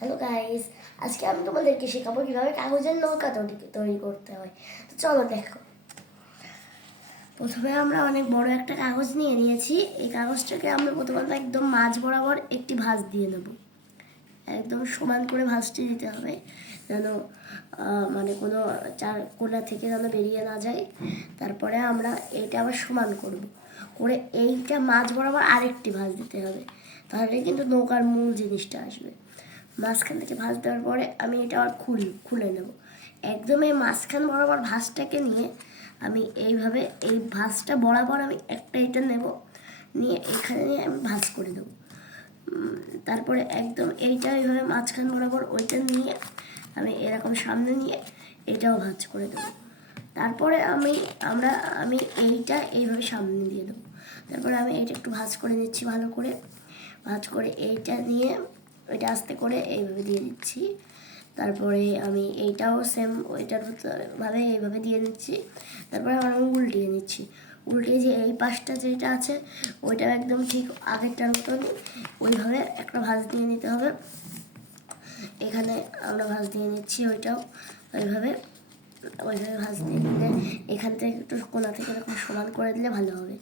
Hello guys, আজকে আমি তোমাদেরকে শেখাবো কিভাবে কাগজের নৌকা তৈরি করতে হয়। তো চলো দেখো। প্রথমে আমরা অনেক বড় একটা কাগজ নিয়ে নিয়েছি। এই কাগজটাকে আমরা প্রথমত একদম মাঝ বরাবর একটি ভাঁজ দিয়ে নেব। একদম সমান করে ভাঁজটি দিতে হবে, যেন মানে কোনো চার কোণা থেকে যেন বেরিয়ে না যায়। তারপরে আমরা এইটা আবার সমান করব, করে এইটা মাঝ বরাবর আরেকটি ভাঁজ দিতে হবে, তাহলে কিন্তু নৌকার মূল জিনিসটা আসবে। মাঝখান থেকে ভাঁজ দেওয়ার পরে আমি এটা আবার খুলে নেব। একদম এই মাঝখান বরাবর ভাঁজটাকে নিয়ে আমি এইভাবে এই ভাঁজটা বরাবর আমি একটা এটা নেব, নিয়ে এখানে নিয়ে আমি ভাঁজ করে দেবো। তারপরে একদম এইটা এইভাবে মাঝখান বরাবর ওইটা নিয়ে আমি এরকম সামনে নিয়ে এটাও ভাঁজ করে দেবো। তারপরে আমি এইটা এইভাবে সামনে দিয়ে দেবো। তারপরে আমি এইটা একটু ভাঁজ করে নিচ্ছি, ভালো করে ভাঁজ করে এইটা নিয়ে ওইটা আস্তে করে এইভাবে দিয়ে দিচ্ছি। তারপরে আমি এইটাও সেম ওইটার ভাবে এইভাবে দিয়ে দিচ্ছি। তারপরে আমি উল্টিয়ে নিচ্ছি, উল্টে যে এই পাশটা যেটা আছে ওইটা একদম ঠিক আগেরটার মতনই ওইভাবে একটা ভাঁজ দিয়ে নিতে হবে। এখানে আমরা ভাঁজ দিয়ে নিচ্ছি, ওইটাও ওইভাবে ভাঁজ দিয়ে দিলে এখান থেকে একটু কোণা থেকে এরকম সমান করে দিলে ভালো হবে।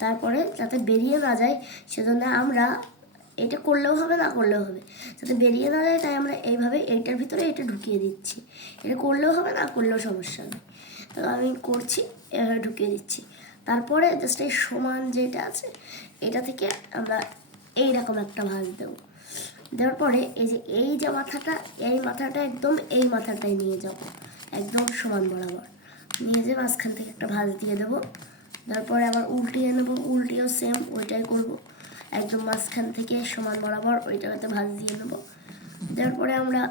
তারপরে যাতে বেরিয়ে না যায় সেজন্য আমরা এটা করলেও হবে, না করলেও হবে, যাতে বেরিয়ে না যায় তাই আমরা এইভাবে এইটার ভিতরে এটা ঢুকিয়ে দিচ্ছি। এটা করলেও হবে, না করলেও সমস্যা নেই। তো আমি করছি, এভাবে ঢুকিয়ে দিচ্ছি। তারপরে জাস্ট এই সমান যেটা আছে এটা থেকে আমরা এইরকম একটা ভাঁজ দেবো। দেওয়ার পরে এই যে মাথাটা, এই মাথাটা একদম এই মাথাটাই নিয়ে যাব, একদম সমান বরাবর নিয়ে যে মাঝখান থেকে একটা ভাঁজ দিয়ে দেবো। তারপরে আবার উল্টিয়ে নেবো, উল্টিয়েও সেম ওইটাই করব, একদম মাঝখান থেকে সমান বরাবর ওইটাতে ভাঁজ দিয়ে নেবো। দেওয়ার পরে আমরা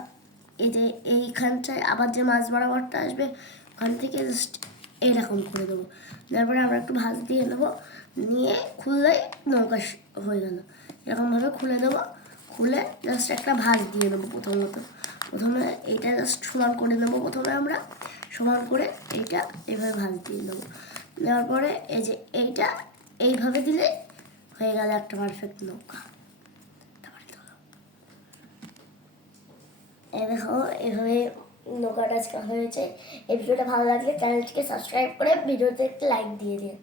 এই যে এইখানটায় আবার যে মাছ বরাবরটা আসবে ওখান থেকে জাস্ট এইরকম করে দেবো। তারপরে আমরা একটু ভাঁজ দিয়ে নেবো, নিয়ে খুললে নৌকা হয়ে গেল। এরকমভাবে খুলে দেবো, খুলে জাস্ট একটা ভাঁজ দিয়ে নেবো। প্রথমে এইটা জাস্ট সমান করে নেবো, প্রথমে আমরা সমান করে এইটা এইভাবে ভাঁজ দিয়ে নেবো। দেওয়ার পরে এই যে এইটা এইভাবে দিলে হয়ে গেল একটা পারফেক্ট নৌকা। এই দেখো এইভাবে নৌকাটা আজকে হয়েছে। এই ভিডিওটা ভালো লাগলে চ্যানেলটিকে সাবস্ক্রাইব করে ভিডিওতে একটি লাইক দিয়ে দিন।